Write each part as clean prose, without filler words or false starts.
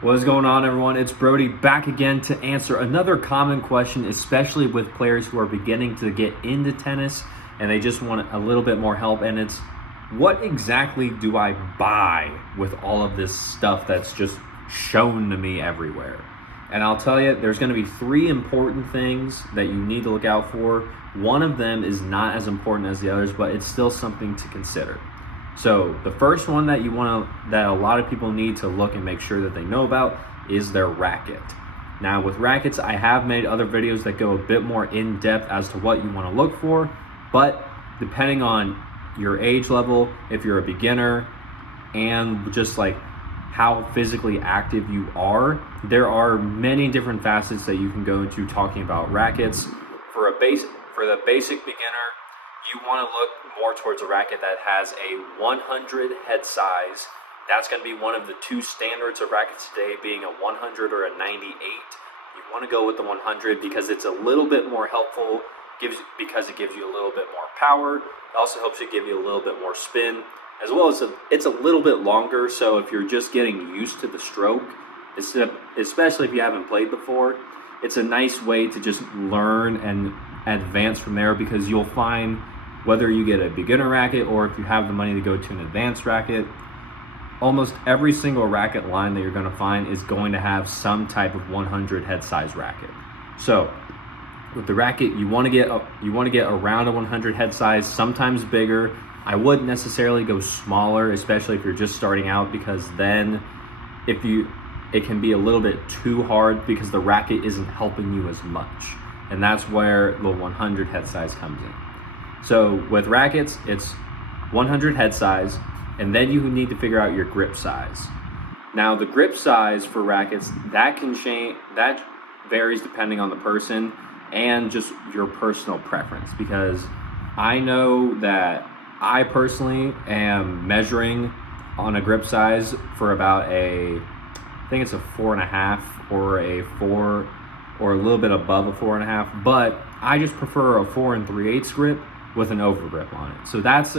What is going on, everyone? It's Brody back again to answer another common question, especially with players who are beginning to get into tennis and they just want a little bit more help. And it's, what exactly do I buy with all of this stuff that's just shown to me everywhere? And I'll tell you, there's going to be three important things that you need to look out for. One of them is not as important as the others, but it's still something to consider. So the first one that that a lot of people need to look and make sure that they know about is their racket. Now with rackets, I have made other videos that go a bit more in depth as to what you want to look for, but depending on your age level, if you're a beginner, and just like how physically active you are, there are many different facets that you can go into talking about rackets. For the basic beginner, you want to look more towards a racket that has a 100 head size. That's going to be one of the two standards of rackets today, being a 100 or a 98. You want to go with the 100 because it's a little bit more helpful, because it gives you a little bit more power. It also helps you give you a little bit more spin, as well as it's a little bit longer. So if you're just getting used to the stroke, especially if you haven't played before, it's a nice way to just learn and advance from there, because you'll find, whether you get a beginner racket or if you have the money to go to an advanced racket, almost every single racket line that you're going to find is going to have some type of 100 head size racket. So with the racket, you want to get around a 100 head size, sometimes bigger. I wouldn't necessarily go smaller, especially if you're just starting out, because then it can be a little bit too hard because the racket isn't helping you as much. And that's where the 100 head size comes in. So with rackets, it's 100 head size, and then you need to figure out your grip size. Now the grip size for rackets, that can change, that varies depending on the person and just your personal preference, because I know that I personally am measuring on a grip size for about I think it's a 4.5 or a 4, or a little bit above a 4.5, but I just prefer a 4 3/8 grip with an overgrip on it. So that's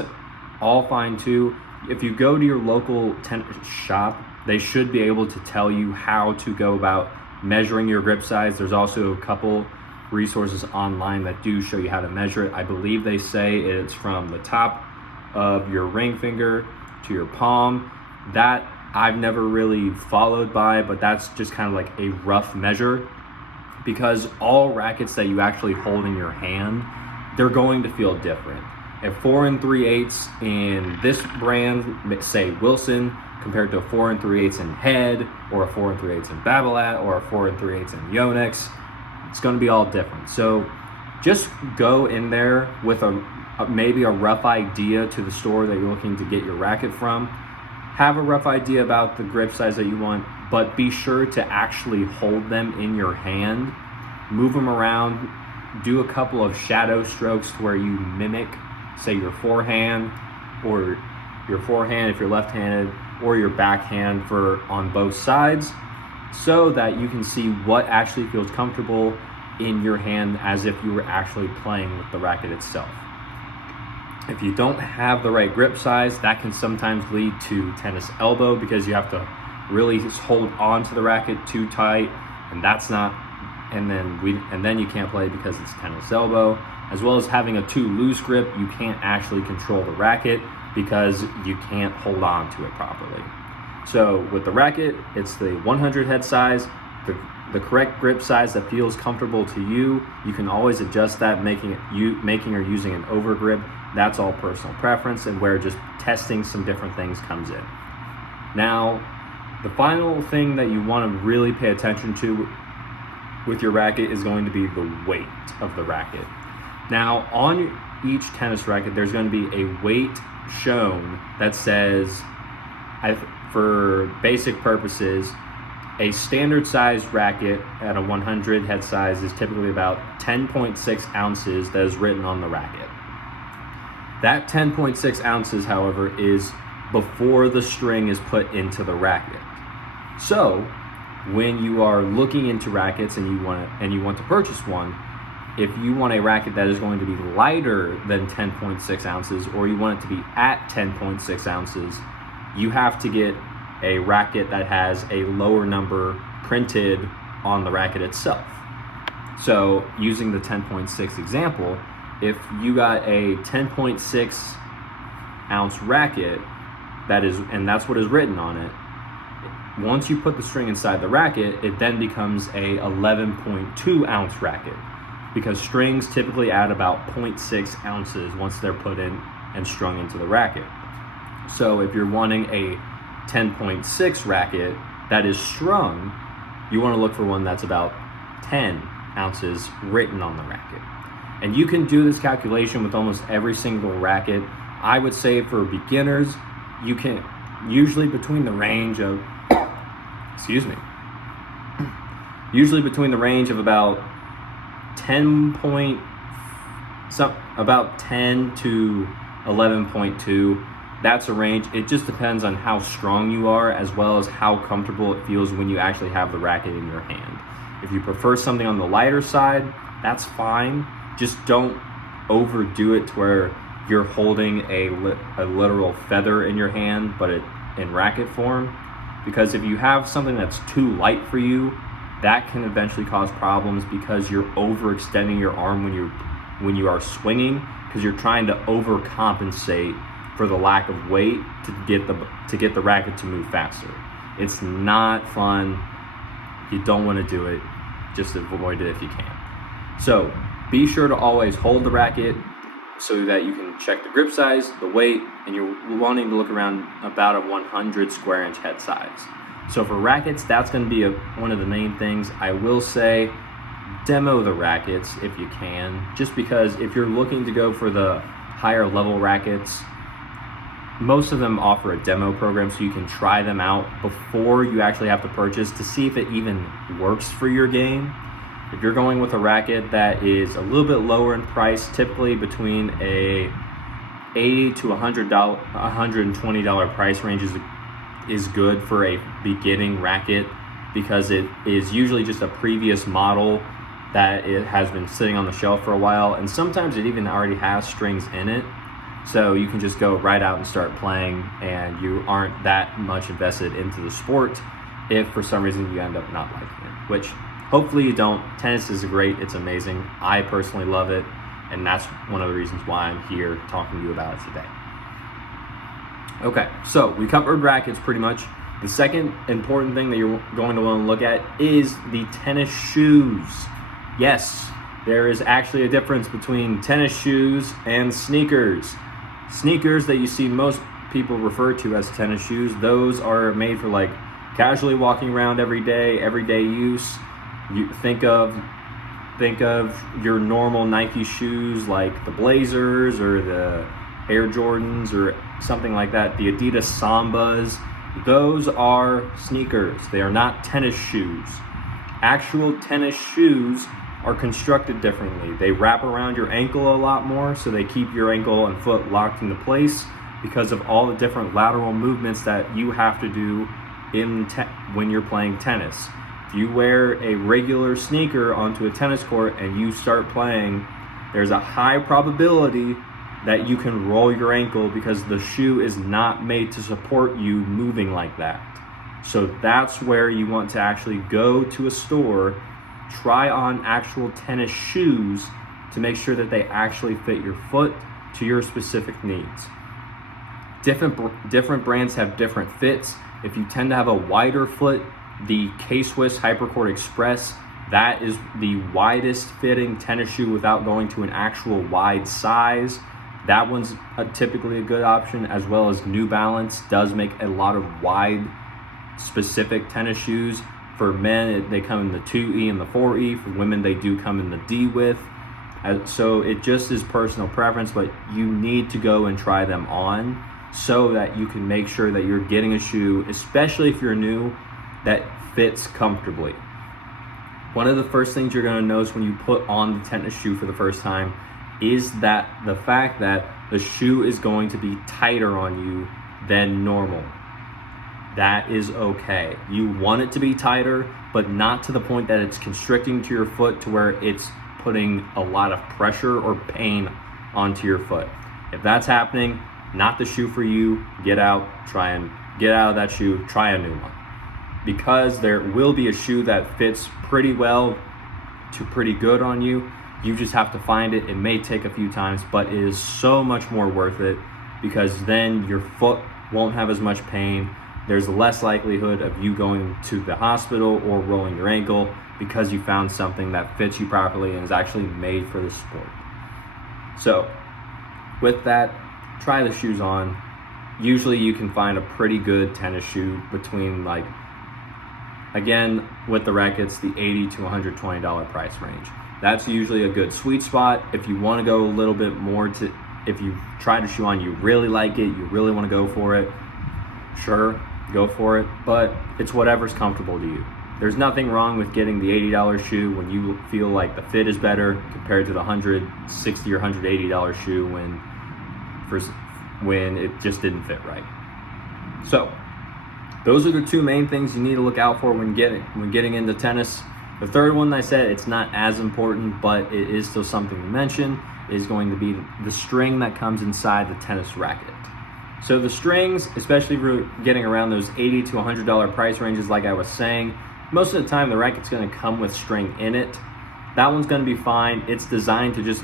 all fine too. If you go to your local tennis shop, they should be able to tell you how to go about measuring your grip size. There's also a couple resources online that do show you how to measure it. I believe they say it's from the top of your ring finger to your palm. That I've never really followed by, but that's just kind of like a rough measure, because all rackets that you actually hold in your hand, they're going to feel different. A 4 3/8 in this brand, say Wilson, compared to a 4 3/8 in Head, or a 4 3/8 in Babolat, or a 4 3/8 in Yonex, it's going to be all different. So just go in there with maybe a rough idea to the store that you're looking to get your racket from. Have a rough idea about the grip size that you want, but be sure to actually hold them in your hand, move them around, do a couple of shadow strokes where you mimic, say, your forehand if you're left-handed, or your backhand on both sides, so that you can see what actually feels comfortable in your hand, as if you were actually playing with the racket itself. If you don't have the right grip size, that can sometimes lead to tennis elbow, because you have to really just hold on to the racket too tight, and then you can't play because it's tennis elbow. As well as having a too loose grip, you can't actually control the racket because you can't hold on to it properly. So with the racket, it's the 100 head size, the correct grip size that feels comfortable to you. You can always adjust that, making or using an overgrip. That's all personal preference, and where just testing some different things comes in. Now, the final thing that you want to really pay attention to with your racket is going to be the weight of the racket. Now, on each tennis racket, there's going to be a weight shown that says, for basic purposes, a standard size racket at a 100 head size is typically about 10.6 ounces that is written on the racket. That 10.6 ounces, however, is before the string is put into the racket. So when you are looking into rackets and you want to purchase one, if you want a racket that is going to be lighter than 10.6 ounces, or you want it to be at 10.6 ounces, you have to get a racket that has a lower number printed on the racket itself. So using the 10.6 example, if you got a 10.6 ounce racket, and that's what is written on it, once you put the string inside the racket, it then becomes a 11.2 ounce racket, because strings typically add about 0.6 ounces once they're put in and strung into the racket. So if you're wanting a 10.6 racket that is strung, you want to look for one that's about 10 ounces written on the racket. And you can do this calculation with almost every single racket. I would say for beginners, you can usually between the range of about 10 to 11.2. That's a range. It just depends on how strong you are, as well as how comfortable it feels when you actually have the racket in your hand. If you prefer something on the lighter side, that's fine. Just don't overdo it to where you're holding a literal feather in your hand, but in racket form. Because if you have something that's too light for you, that can eventually cause problems, because you're overextending your arm when you are swinging, because you're trying to overcompensate for the lack of weight to get the racket to move faster. It's not fun. You don't want to do it. Just avoid it if you can. So be sure to always hold the racket so that you can check the grip size, the weight, and you're wanting to look around about a 100 square inch head size. So for rackets, that's going to be one of the main things. I will say demo the rackets if you can, just because if you're looking to go for the higher level rackets, most of them offer a demo program so you can try them out before you actually have to purchase to see if it even works for your game. If you're going with a racket that is a little bit lower in price, typically between a $80 to $120 price range is good for a beginning racket, because it is usually just a previous model that it has been sitting on the shelf for a while, and sometimes it even already has strings in it. So you can just go right out and start playing, and you aren't that much invested into the sport if for some reason you end up not liking it, which hopefully you don't. Tennis is great. It's amazing. I personally love it, and that's one of the reasons why I'm here talking to you about it today. Okay, so we covered rackets pretty much. The second important thing that you're going to want to look at is the tennis shoes. Yes, there is actually a difference between tennis shoes and sneakers. Sneakers that you see most people refer to as tennis shoes, those are made for like casually walking around everyday use. You think of your normal Nike shoes like the Blazers or the Air Jordans or something like that, the Adidas Sambas. Those are sneakers. They are not tennis shoes. Actual tennis shoes are constructed differently. They wrap around your ankle a lot more, so they keep your ankle and foot locked into place because of all the different lateral movements that you have to do when you're playing tennis. If you wear a regular sneaker onto a tennis court and you start playing, there's a high probability that you can roll your ankle because the shoe is not made to support you moving like that. So that's where you want to actually go to a store, try on actual tennis shoes to make sure that they actually fit your foot to your specific needs. Different brands have different fits. If you tend to have a wider foot, the K-Swiss Hypercourt Express, that is the widest fitting tennis shoe without going to an actual wide size. That one's typically a good option, as well as New Balance does make a lot of wide specific tennis shoes. For men, they come in the 2E and the 4E. For women, they do come in the D width. So it just is personal preference, but you need to go and try them on so that you can make sure that you're getting a shoe, especially if you're new, that fits comfortably. One of the first things you're going to notice when you put on the tennis shoe for the first time is that the fact that the shoe is going to be tighter on you than normal. That is okay. You want it to be tighter, but not to the point that it's constricting to your foot to where it's putting a lot of pressure or pain onto your foot. If that's happening, not the shoe for you. Get out, try and get out of that shoe, try a new one. Because there will be a shoe that fits pretty well to pretty good on you. You just have to find it. It may take a few times, but it is so much more worth it, because then your foot won't have as much pain. There's less likelihood of you going to the hospital or rolling your ankle, because you found something that fits you properly and is actually made for the sport. So with that, try the shoes on. Usually you can find a pretty good tennis shoe between, like, again, with the Rackets, the $80 to $120 price range. That's usually a good sweet spot. If you want to go a little bit more to, if you tried a shoe on, you really like it, you really want to go for it, sure, go for it, but it's whatever's comfortable to you. There's nothing wrong with getting the $80 shoe when you feel like the fit is better compared to the $160 or $180 shoe when it just didn't fit right. So those are the two main things you need to look out for when getting into tennis. The third one, I said it's not as important, but it is still something to mention, is going to be the string that comes inside the tennis racket. So the strings, especially if you're getting around those $80 to $100 price ranges, like I was saying, most of the time the racket's going to come with string in it. That one's going to be fine. It's designed to just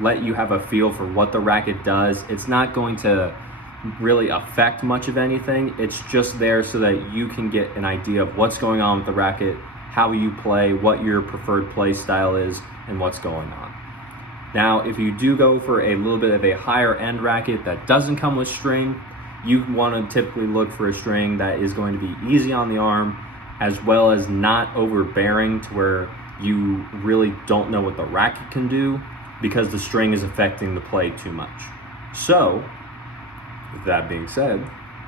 let you have a feel for what the racket does. It's not going to really affect much of anything. It's just there so that you can get an idea of what's going on with the racket, how you play, what your preferred play style is, and what's going on. Now, if you do go for a little bit of a higher end racket that doesn't come with string, you want to typically look for a string that is going to be easy on the arm, as well as not overbearing to where you really don't know what the racket can do, because the string is affecting the play too much. So, with that being said,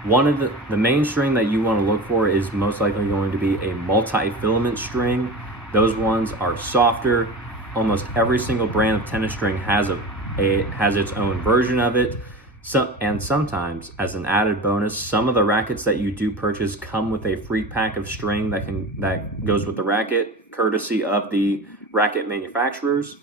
one of the main string that you want to look for is most likely going to be a multi-filament string. Those ones are softer. Almost every single brand of tennis string has its own version of it. And sometimes, as an added bonus, some of the rackets that you do purchase come with a free pack of string that goes with the racket, courtesy of the racket manufacturers.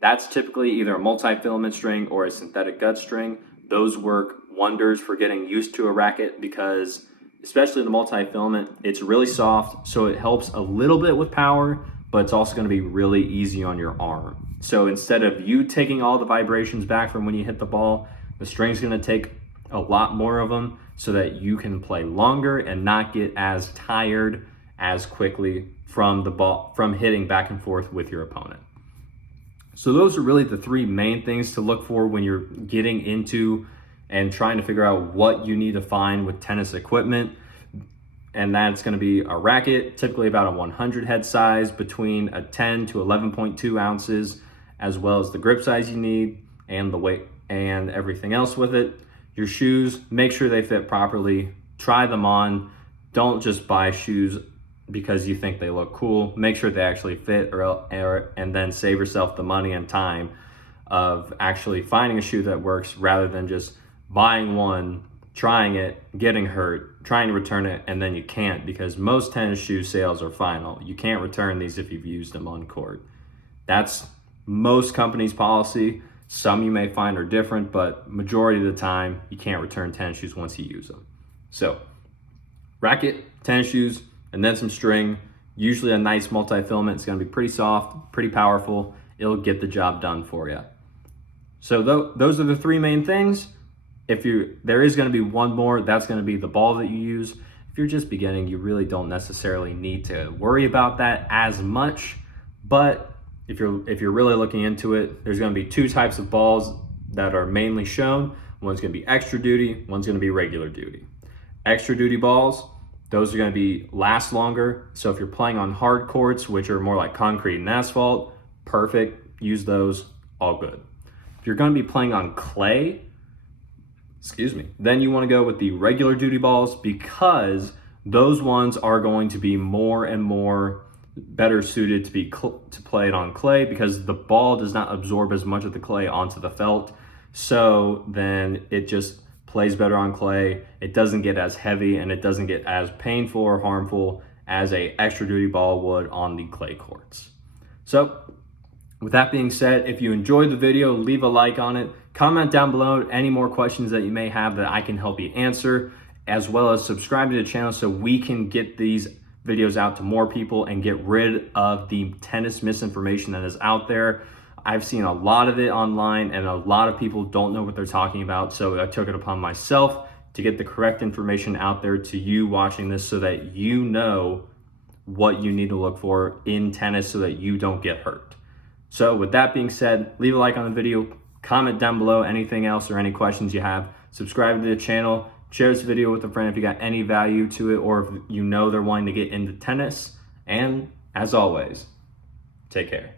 That's typically either a multi-filament string or a synthetic gut string. Those work wonders for getting used to a racket, because especially the multi-filament, it's really soft, so it helps a little bit with power, but it's also going to be really easy on your arm. So instead of you taking all the vibrations back from when you hit the ball, the string's going to take a lot more of them, so that you can play longer and not get as tired as quickly from the ball, from hitting back and forth with your opponent. So those are really the three main things to look for when you're getting into and trying to figure out what you need to find with tennis equipment. And that's going to be a racket, typically about a 100 head size, between a 10 to 11.2 ounces, as well as the grip size you need and the weight and everything else with it. Your shoes, make sure they fit properly. Try them on. Don't just buy shoes because you think they look cool. Make sure they actually fit, and then save yourself the money and time of actually finding a shoe that works, rather than just buying one, trying it, getting hurt, trying to return it, and then you can't, because most tennis shoe sales are final. You can't return these if you've used them on court. That's most companies' policy. Some you may find are different, but majority of the time, you can't return tennis shoes once you use them. So, racket, tennis shoes, and then some string. Usually a nice multi-filament. It's going to be pretty soft, pretty powerful. It'll get the job done for you. So those are the three main things. There is going to be one more. That's going to be the ball that you use. If you're just beginning, you really don't necessarily need to worry about that as much. But if you're really looking into it, there's going to be two types of balls that are mainly shown. One's going to be extra duty. One's going to be regular duty. Extra duty balls, those are going to last longer. So if you're playing on hard courts, which are more like concrete and asphalt, perfect. Use those, all good. If you're going to be playing on clay, then you want to go with the regular duty balls, because those ones are going to be more and more better suited to play it on clay, because the ball does not absorb as much of the clay onto the felt. So then it just plays better on clay. It doesn't get as heavy, and it doesn't get as painful or harmful as a extra duty ball would on the clay courts. So with that being said, if you enjoyed the video, leave a like on it. Comment down below any more questions that you may have that I can help you answer. as well as subscribe to the channel so we can get these videos out to more people and get rid of the tennis misinformation that is out there. I've seen a lot of it online and a lot of people don't know what they're talking about. So I took it upon myself to get the correct information out there to you watching this so that you know what you need to look for in tennis so that you don't get hurt. So with that being said, leave a like on the video, comment down below anything else or any questions you have, subscribe to the channel, share this video with a friend if you got any value to it or if you know they're wanting to get into tennis. And as always, take care.